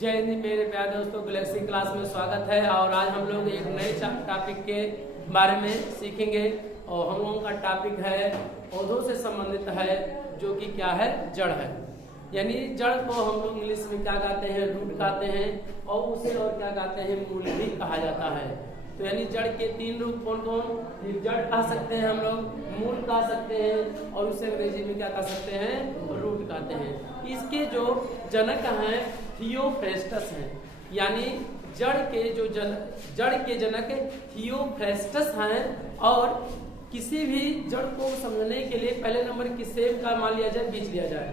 जय हिंद मेरे प्यारे दोस्तों, गैलेक्सी क्लास में स्वागत है। और आज हम लोग एक नए टॉपिक के बारे में सीखेंगे और हम लोगों का टॉपिक है पौधों से संबंधित है, जो कि क्या है, जड़ है। यानी जड़ को हम लोग इंग्लिश में क्या कहते हैं, रूट कहते हैं, और उसे और क्या कहते हैं, मूल भी कहा जाता है। तो यानी जड़ के तीन रूप कौन कौन, जड़ कह सकते हैं हम लोग, मूल कह सकते हैं, और उसे अंग्रेजी में क्या कह सकते हैं, रूट कहते हैं। इसके जो जनक हैं थियोफ्रेस्टस हैं, यानी जड़ के जनक थियोफ्रेस्टस हैं। और किसी भी जड़ को समझने के लिए पहले नंबर की सेम का मान लिया जाए, बीज लिया जाए।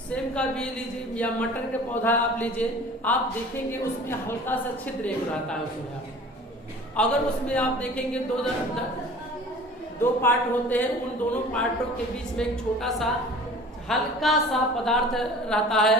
सेम का बीज लीजिए या मटर के पौधा आप लीजिए, आप देखेंगे उसमें हल्का सा छिद्र एक रहता है उसमें। अगर उसमें आप देखेंगे दो पार्ट होते हैं, उन दोनों पार्टों के बीच में एक छोटा सा हल्का सा पदार्थ रहता है,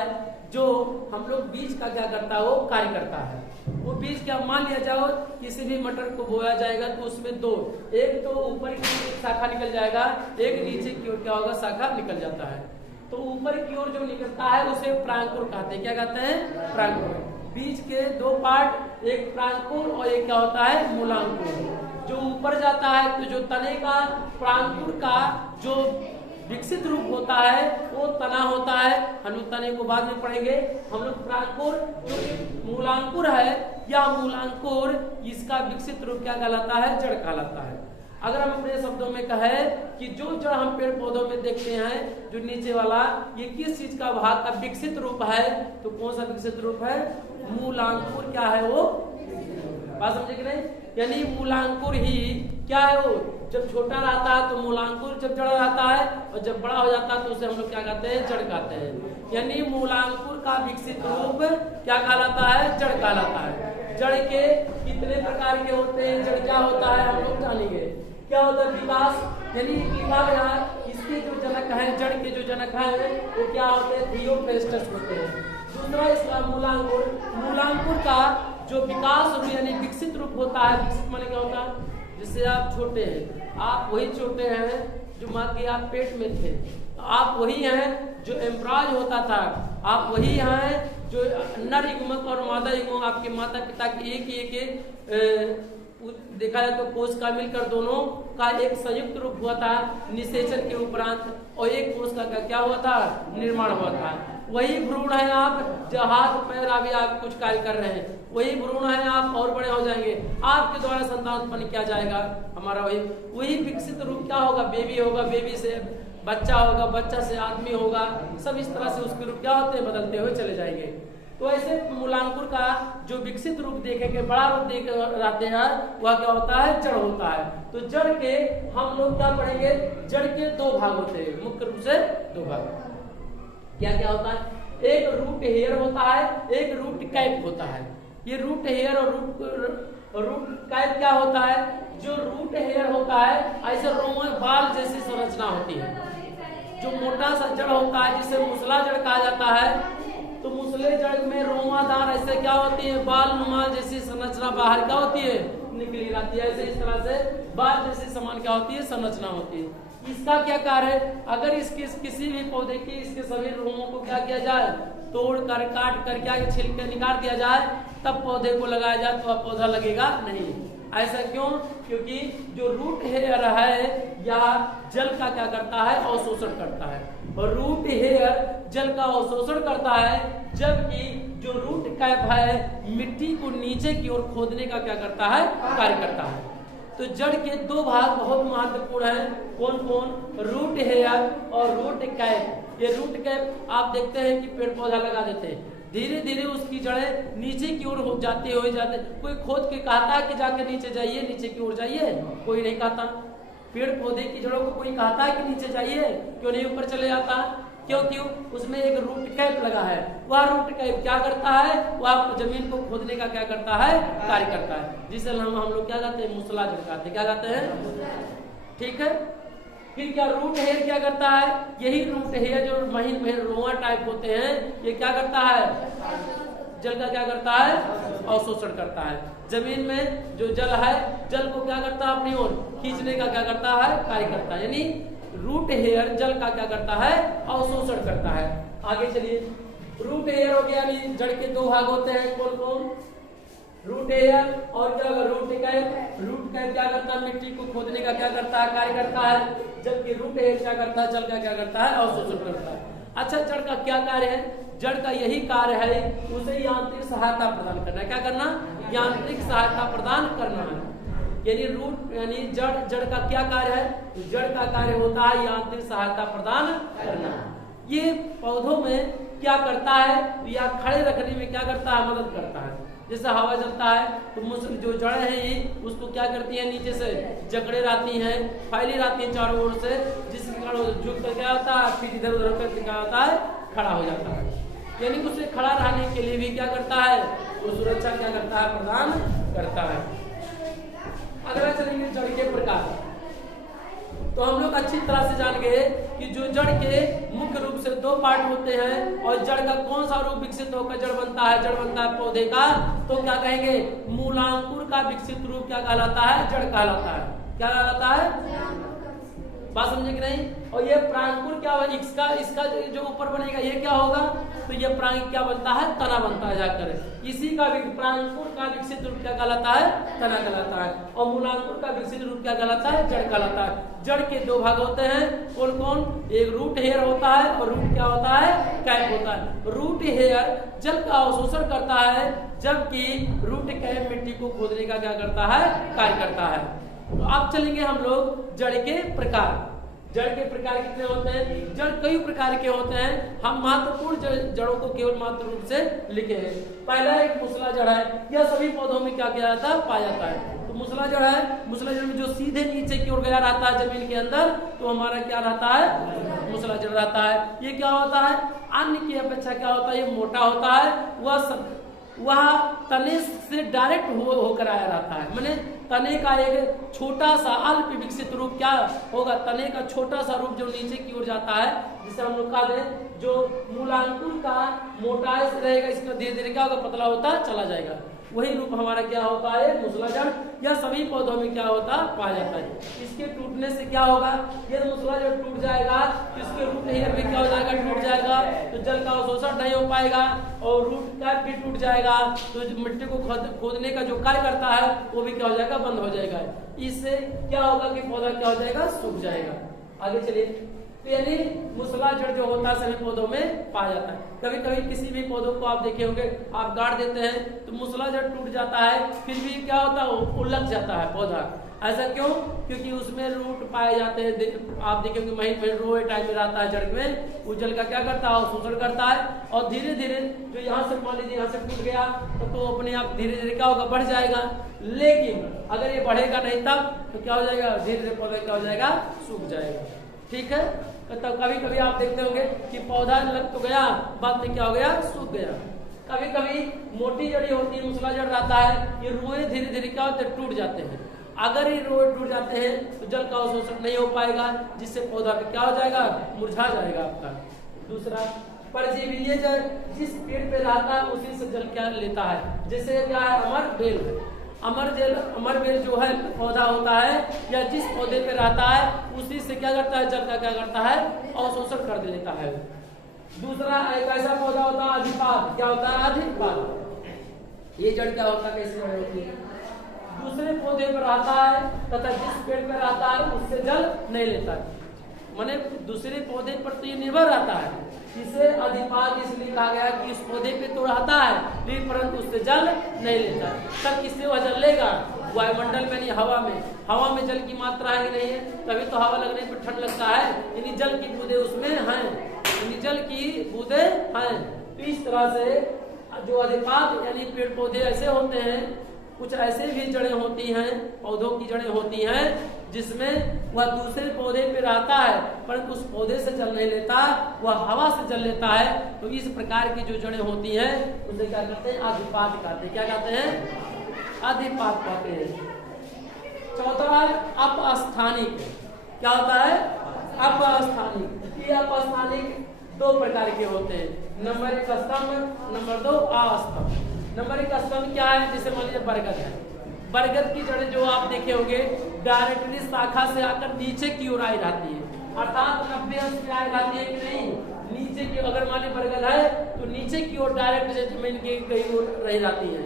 जो हम लोग बीज का क्या करता है, वो कार्य करता है। वो बीज क्या मान लिया जाओ, किसी भी मटर को बोया जाएगा तो उसमें एक तो ऊपर की शाखा निकल जाएगा, एक नीचे की ओर क्या होगा, शाखा निकल जाता है। तो ऊपर की ओर जो निकलता है उसे प्रांकुर कहते हैं। क्या कहते हैं, प्रांकुर। बीज के दो पार्ट, एक प्रांकुर और एक क्या होता है, मूलांकुर। जो ऊपर जाता है तो जो तने का प्रांकुर का जो विकसित रूप होता है वो तना होता है। हम लोग तने को बाद में पढ़ेंगे। हम लोग प्रांकुर जो मूलांकुर है या मूलांकुर, इसका विकसित रूप क्या कहलाता है, जड़ कहलाता है। अगर हम अपने शब्दों में कहें कि जो जड़ हम पेड़ पौधों में देखते हैं, जो नीचे वाला, ये किस चीज का भाग का विकसित रूप है, तो कौन सा विकसित रूप है, मूलांकुर। क्या है वो, बात समझे कि नहीं। यानी मूलांकुर ही क्या है, वो जब छोटा रहता है तो मूलांकुर जब जड़ रहता है, और जब बड़ा हो जाता है तो उसे हम लोग क्या कहते हैं, जड़ कहते हैं। यानी मूलांकुर का विकसित रूप क्या कहलाता है, जड़ कहलाता है। जड़ के कितने प्रकार के होते हैं, जड़ क्या होता है, हम लोग जानेंगे। क्या होता है, विकास, यानी विकास। इसके जो जनक है, जड़ के जो जनक है वो क्या होते हैं, थियोफ्रेस्टस होते हैं। दूसरा इसका मूलांकुर का जो विकास रूप यानी विकसित रूप होता है। विकसित माने क्या होता है, जिससे आप छोटे हैं, आप वही छोटे हैं जो माँ के आप पेट में थे। आप वही हैं जो एम्ब्राज होता था, आप वही हैं जो नर युग्मक और मादा युग्मक, आपके माता पिता की एक देखा जाए तो कोष का मिलकर दोनों का एक संयुक्त रूप हुआ था निषेचन के उपरांत, और एक कोष का क्या हुआ था, निर्माण हुआ था। वही भ्रूण है आप, जो हाथ पैर अभी आप कुछ कार्य कर रहे हैं, वही भ्रूण है आप, और बड़े हो जाएंगे, आपके द्वारा संतान उत्पन्न किया जाएगा हमारा। वही विकसित रूप क्या होगा, बेबी होगा, बेबी से बच्चा होगा, बच्चा से आदमी होगा, सब इस तरह से उसके रूप क्या होते हैं, बदलते हुए चले जाएंगे। तो ऐसे मूलांकुर का जो विकसित रूप देखेंगे, बड़ा रूप देख रहते हैं, वह क्या होता है, जड़ होता है। तो जड़ के हम लोग क्या पढ़ेंगे, जड़ के दो भाग होते हैं, मुख्य रूप से दो भाग। क्या क्या होता है, एक रूट हेयर होता है, एक रूट कैप होता है। ये रूट हेयर और रूट कैप क्या होता है, जो रूट हेयर होता है ऐसे रोमन बाल जैसी संरचना होती है। जो मोटा सा जड़ होता है जिसे मुसला जड़ कहा जाता है, तो मुसले जड़ में रोमादार ऐसे क्या होती है, बाल नुमा जैसी संरचना बाहर क्या होती है, निकली रहती है। ऐसे इस तरह से बाल जैसी समान क्या होती है, संरचना होती है। इसका क्या कार्य है, अगर इसके किसी भी पौधे की इसके सभी रोमों को क्या किया जाए, तोड़ कर काट कर क्या छिलके निकाल दिया जाए, तब पौधे को लगाया जाए तो वह पौधा लगेगा नहीं। ऐसा क्यों, क्योंकि जो रूट हेयर है या जल का क्या करता है, अवशोषण करता है। और रूट हेयर जल का अवशोषण करता है, जबकि जो रूट कैप है मिट्टी को नीचे की ओर खोदने का क्या करता है, कार्य करता है। तो जड़ के दो भाग बहुत महत्वपूर्ण हैं, कौन कौन, रूट हेयर और रूट कैप। ये रूट कैप आप देखते हैं कि पेड़ पौधा लगा देते हैं, धीरे धीरे उसकी जड़ें नीचे की ओर हो जाते। कोई खोद के कहता है कि जाके नीचे जाइए, नीचे की ओर जाइए, कोई नहीं कहता। पेड़ पौधे की जड़ों को कोई कहता है कि नीचे जाइए, क्यों नहीं ऊपर चले जाता, क्यों, उसमें एक रूट कैप लगा है। वह रूट कैप क्या करता है, वह जमीन को खोदने का क्या करता है, कार्य करता है, जिसे हम लोग क्या कहते हैं, मुसला जड़ कहते हैं। क्या कहते हैं, ठीक है। फिर क्या रूट हेयर क्या करता है, यही रूट हेयर जो महीन रोआ टाइप होते हैं, ये क्या करता है, जल का क्या करता है, अवशोषण करता है। जमीन में जो जल है, जल को क्या करता है, अपनी ओर खींचने का क्या करता है, कार्य करता है। यानी रूट हेयर जल का क्या करता है, अवशोषण करता है। आगे चलिए, रूट हेयर हो गया, यानी जड़ के दो भाग होते हैं, कौन कौन? रूट हेयर और क्या होगा? Root cap. रूट कैप क्या करता है? मिट्टी को खोदने का क्या करता है? कार्य करता है। जबकि रूट हेयर क्या करता है? जल का क्या करता है? अवशोषण करता है। अच्छा, जड़ का क्या कार्य है? जड़ का यही कार्य है, उसे यांत्रिक सहायता प्रदान करना है। क्या करना? यांत्रिक सहायता प्रदान करना है। यानी रूट यानी जड़ का क्या कार्य है? जड़ का कार्य होता है यांत्रिक सहायता प्रदान करना। ये पौधों में क्या करता है? या खड़े रखने में क्या करता है? मदद करता है। जैसे हवा चलता है तो जो जड़ें हैं ये उसको क्या करती है? नीचे से जकड़े रहती हैं, फैली रहती हैं चारों ओर से, जिसके कारण झुक कर क्या होता है? फिर इधर उधर करके क्या होता है? खड़ा हो जाता है। यानी उसे खड़ा रहने के लिए भी क्या करता है? वो सुरक्षा क्या करता है? प्रदान करता है। अगला चलेंगे जड़ के प्रकार। तो हम लोग अच्छी तरह से जान गए कि जो जड़ के मुख्य रूप से दो पार्ट होते हैं, और जड़ का कौन सा रूप विकसित होकर जड़ बनता है? जड़ बनता है पौधे का, तो क्या कहेंगे? मूलांकुर का विकसित रूप क्या कहलाता है? जड़ कहलाता है। क्या कहलाता है? बात समझे कि नहीं? और ये प्रांकुर क्या होगा? इसका जो ऊपर बनेगा ये क्या होगा? तो ये प्रांग क्या बनता है? तना बनता है जाकर। इसी का प्रांकुर का विकसित रूप क्या कहलाता है? तना कहलाता है। और मूलांकुर का विकसित रूप क्या कहलाता है? जड़ कहलाता है। जड़ के दो भाग होते हैं, कौन कौन? एक रूट हेयर होता है और रूट क्या होता है? कैप होता है। रूट हेयर जल का अवशोषण करता है, जबकि रूट कैप मिट्टी को खोदने का क्या करता है? कार्य करता है। तो अब चलेंगे हम लोग जड़ के प्रकार। जड़ के प्रकार कितने होते हैं? जड़ कई प्रकार के होते हैं। हम महत्वपूर्ण जड़ों को केवल मात्र रूप से लिखे हैं। पहला एक मुसला जड़ है। यह सभी पौधों में क्या किया जाता है? पाया जाता है। तो मुसला जड़ है, मुसला जड़ में जो सीधे नीचे की ओर गया रहता है जमीन के अंदर, तो हमारा क्या रहता है? मुसला जड़ रहता है। ये क्या होता है? अन्य की अपेक्षा क्या होता है? ये मोटा होता है। वह तने से डायरेक्ट होकर आया रहता है। माने तने का एक छोटा सा अल्प विकसित रूप क्या होगा? तने का छोटा सा रूप जो नीचे की ओर जाता है, जिसे हम लोग कहा दें जो मूलांकुर का मोटाई से रहेगा, इसका धीरे धीरे क्या होगा? पतला होता चला जाएगा। वही रूप हमारा क्या होता है? मुसला जड़। यह सभी पौधों में क्या होता? पाया जाता है। इसके टूटने से क्या होगा? यदि मुसला जड़ टूट जाएगा तो इसके रूट हेयर भी क्या हो जाएगा? टूट जाएगा। तो जल का अवशोषण नहीं हो पाएगा, और रूट कैप भी टूट जाएगा। तो मिट्टी को खोदने का जो कार्य करता है वो भी क्या हो जाएगा? बंद हो जाएगा। इससे क्या होगा कि पौधा क्या हो जाएगा? सूख जाएगा। आगे चलिए। तो यानी मुसला जड़ जो होता है सभी पौधों में पाया जाता है। कभी कभी किसी भी पौधों को आप देखे होंगे, आप गाड़ देते हैं तो मुसला जड़ टूट जाता है, फिर भी क्या होता है? वो लग जाता है पौधा। ऐसा क्यों? क्योंकि उसमें रूट पाए जाते हैं। आप देखेंगे महीन रोए टाइप में रहता है जड़ में, वो जल का क्या करता है? शोषण करता है। और धीरे धीरे जो यहाँ से मान लीजिए यहाँ से टूट गया तो अपने आप धीरे धीरे क्या होगा? बढ़ जाएगा। लेकिन अगर ये बढ़ेगा नहीं तब तो क्या हो जाएगा? धीरे धीरे पौधा क्या हो जाएगा? सूख जाएगा। ठीक है। तो कभी कभी आप देखते होंगे कि पौधा लग तो गया, बाद में क्या हो गया? सूख गया। कभी कभी मोटी जड़ी होती है, मुसला जड़ रहता है, ये रोए धीरे धीरे क्या होते हैं? टूट जाते हैं। अगर ये रोए टूट जाते हैं तो जल का अवशोषण नहीं हो पाएगा, जिससे पौधा पे क्या हो जाएगा? मुरझा जाएगा आपका। दूसरा परजीवी, ये जड़ जिस पेड़ पे रहता है उसी से जल क्या लेता है। जैसे क्या है? अमर बेल जो है पौधा होता है, या जिस पौधे पे रहता है उसी से क्या करता है? जल का क्या करता है? अवशोषण कर देता है। दूसरा एक ऐसा पौधा होता है अधिपाद। क्या होता है? अधिपाद। ये जड़ क्या होता है? कैसे जड़ होती है? दूसरे पौधे पर रहता है तथा जिस पेड़ पर रहता है उससे जल नहीं लेता है। माने दूसरे पौधे पर तो ये निर्भर रहता है। इसे अधिपाद इसलिए कहा गया कि इस पौधे पे तो रहता है लेकिन परंतु उससे जल नहीं लेता। तब किससे वह जल लेगा? वायुमंडल में नहीं, हवा में। हवा में जल की मात्रा है कि नहीं है? तभी तो हवा लगने पर ठंड लगता है। यानी जल की बूंदे उसमें हैं, यानी जल की बूंदे हैं। तो इस तरह से जो अधिपाद यानी पेड़ पौधे ऐसे होते हैं, कुछ ऐसे भी जड़ें होती हैं, पौधों की जड़ें होती हैं जिसमें वह दूसरे पौधे पे रहता है परंतु उस पौधे से जल नहीं लेता, वह हवा से जल लेता है। तो इस प्रकार की जो जड़ें होती हैं उसे क्या कहते हैं? अधिपाद कहते हैं। क्या कहते हैं? अधिपाद कहते हैं। चौथा है अपस्थानिक। क्या होता है? अपस्थानिक। ये अपस्थानिक दो प्रकार के होते हैं। नंबर एक स्तंभ, नंबर दो अस्तंभ। नंबर एक स्तंभ क्या है? जैसे मान लीजिए बरगद है। बरगद की जड़ें जो आप देखे होंगे डायरेक्टली शाखा से आकर नीचे की ओर आई रहती है, अर्थात 90 अंश में आई रहती है कि नहीं? नीचे की, अगर मान ली बरगद है तो नीचे की ओर डायरेक्ट जमीन की कहीं ओर रह जाती है।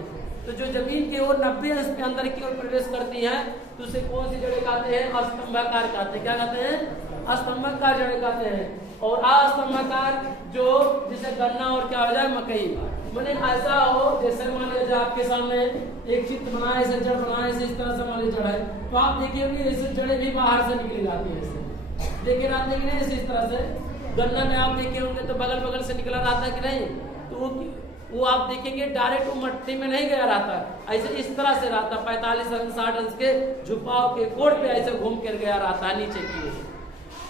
तो जो जमीन की ओर 90 अंश के अंदर की ओर प्रवेश करती है तो उसे कौन सी जड़ें कहते हैं? अस्तंभाकार कहते हैं। क्या कहते हैं? अस्तंभाकार जड़ें कहते हैं। और अस्तंभाकार जो जिसे गन्ना और क्या हो जाए मकई, मैंने ऐसा हो जैसे मान लीजिए आपके सामने एक चित्र बनाए, ऐसे जड़ बनाए, ऐसे इस तरह से मान लीजिए जड़ है, तो आप देखिए ऐसे जड़ें भी बाहर से निकली जाती है। ऐसे देखे रहते हैं कि नहीं? ऐसे इस तरह से गन्ना में आप देखे होंगे तो बगल बगल से निकला रहता है कि नहीं? तो वो आप देखेंगे डायरेक्ट वो मट्टी में नहीं गया रहता, ऐसे इस तरह से रहता, 45 अंश 60 अंश के झुकाव के कोण पे ऐसे घूम कर गया रहता है नीचे की ओर।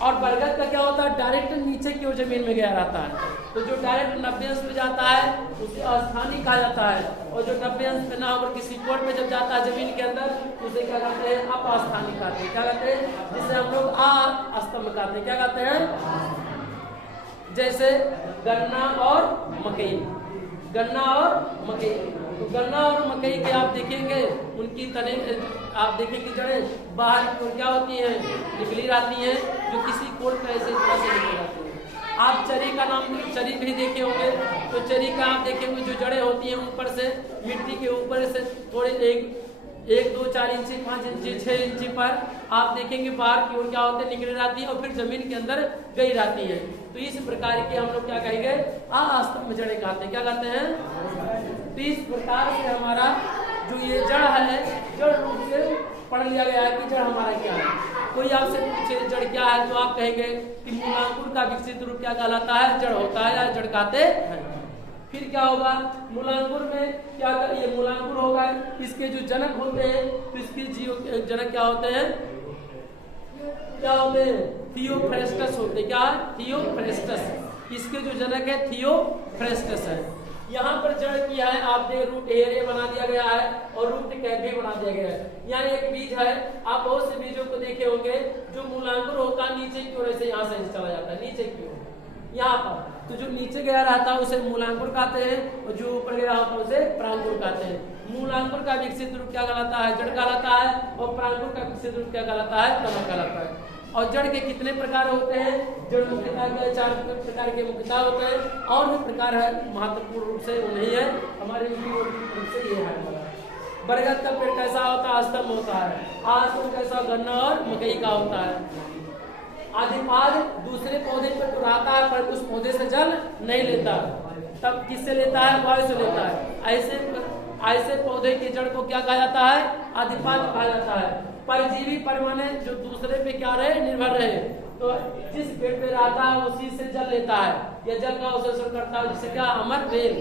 और बरगद का क्या होता है? डायरेक्ट नीचे की ओर जमीन में गया रहता है। तो जो डायरेक्ट 90 अंश पे जाता है उसे अस्थानी कहा जाता है, और जो 90 अंश पे ना होकर किसी कोण पे जब जाता है जमीन के अंदर उसे क्या कहते हैं? अपास्थानी कहते हैं। क्या कहते हैं? जिसे हम लोग अस्तंभ कहते हैं। क्या कहते हैं? जैसे गन्ना और मकई, गन्ना और मकई, तो गन्ना और मकई के आप देखेंगे उनकी तने, आप देखेंगे जड़ें बाहर की ओर क्या होती हैं? निकली रहती हैं, जो किसी कोण पे ऐसे इस तरह से निकल जाती हैं। आप चरी का नाम, चरी भी देखे होंगे, तो चरी का आप देखेंगे जो जड़ें होती हैं ऊपर से मिट्टी के ऊपर से थोड़े 1 2 4 इंची 5 इंची 6 इंची पर आप देखेंगे बाहर की ओर क्या होते हैं? निकली रहती है और फिर जमीन के अंदर गई रहती है। तो इस प्रकार के हम लोग क्या कहेंगे? अस्तंभ जड़ें कहते हैं। क्या कहते हैं? तो इस प्रकार से हमारा जो ये जड़ है, जड़ रूप से पढ़ लिया गया है कि जड़ हमारा क्या है। कोई आपसे पूछे जड़ क्या है तो आप कहेंगे कि मूलांकुर का विकसित रूप क्या कहलाता है? जड़ होता है, या जड़ कहते हैं। फिर क्या होगा? मूलांकुर में क्या कर, ये मूलांकुर होगा, इसके जो जनक होते हैं तो इसके जीव जनक क्या होते हैं? क्या होते हैं? थियोफ्रेस्टस होते। क्या? थियोफ्रेस्टस। इसके जो जनक है थियोफ्रेस्टस है। यहाँ पर जड़ किया है आपने रूट एरिया बना दिया गया है और रूट कैप भी बना दिया गया है। यहाँ एक बीज है, आप बहुत से बीजों को देखे होंगे जो मूलांकुर होता है नीचे की ओर से यहाँ से चला जाता है नीचे की ओर, यहाँ पर। तो जो नीचे गया रहता है उसे मूलांकुर कहते हैं, और जो ऊपर गया होता है उसे प्रांकुर कहते हैं। मूलांकुर का विकसित रूप क्या कहलाता है? जड़ कहलाता है, और प्रांकुर का विकसित रूप क्या कहलाता है? तना कहलाता है। और जड़ के कितने प्रकार होते हैं? जड़ मुख्यतः के 4 प्रकार के मुख्यतः होते हैं, और भी प्रकार है महत्वपूर्ण रूप से वो नहीं है हमारे रूप से ये है हमारा। बरगद का पेड़ कैसा होता है? अस्तंभ होता है। अस्तंभ कैसा? गन्ना और मकई का होता है। आदिपाद दूसरे पौधे पर तो रहता है पर उस पौधे से जल नहीं लेता, तब किससे लेता है? वायु से लेता है। ऐसे पौधे की जड़ को क्या कहा जाता है? आदिपाद कहा जाता है। परजीवी परमाणु जो दूसरे पे क्या रहे? निर्भर रहे, तो जिस पेड़ पे रहता है उसी से जल लेता है या जल का अवशोषण करता है, जिससे क्या? अमरवेल।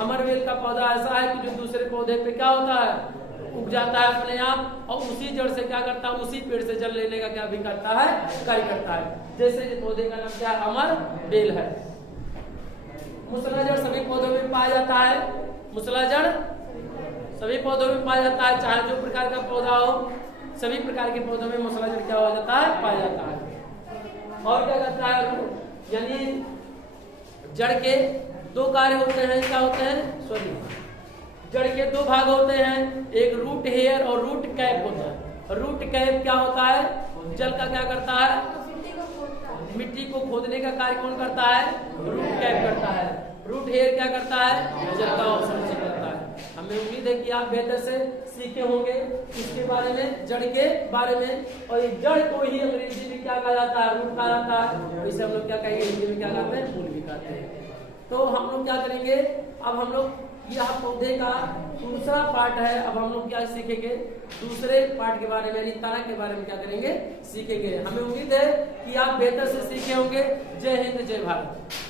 अमरवेल का पौधा ऐसा है कि जो दूसरे पौधे पे क्या होता है? उग जाता है अपने आप, और उसी जड़ से क्या करता है? उसी पेड़ से जल लेने का क्या भी करता है? कार्य करता है। जैसे पौधे का नाम क्या है? अमरवेल है। मुसला जड़ सभी पौधों में पाया जाता है। मुसला जड़ सभी पौधों में पाया जाता है, चाहे जो प्रकार का पौधा हो, सभी प्रकार के पौधों में मुसला जड़ क्या हो जाता है? पाया जाता है। और क्या करता है? यानी जड़ के 2 कार्य होते हैं। क्या होते हैं? सॉरी, जड़ के 2 भाग होते हैं, एक रूट हेयर और रूट कैप होता है। रूट कैप क्या होता है? जल का क्या करता है? मिट्टी को खोदने का कार्य कौन करता है? रूट कैप करता है। रूट हेयर क्या करता है? जल का अवशोषण करता है। हमें उम्मीद है कि आप बेहतर से सीखे होंगे इसके बारे में, जड़ के बारे में। और जड़ को ही अंग्रेजी में क्या कहा जाता है? रूट कहा जाता है। इसे हम लोग क्या कहेंगे? हिंदी में क्या कहते हैं? मूल भी कहते हैं। तो हम लोग क्या करेंगे? अब हम लोग यह पौधे का दूसरा पार्ट है। अब हम लोग क्या सीखेंगे? दूसरे पार्ट के बारे में, यानी तना के बारे में क्या करेंगे? सीखेंगे। हमें उम्मीद है कि आप बेहतर से सीखे होंगे। जय हिंद, जय भारत।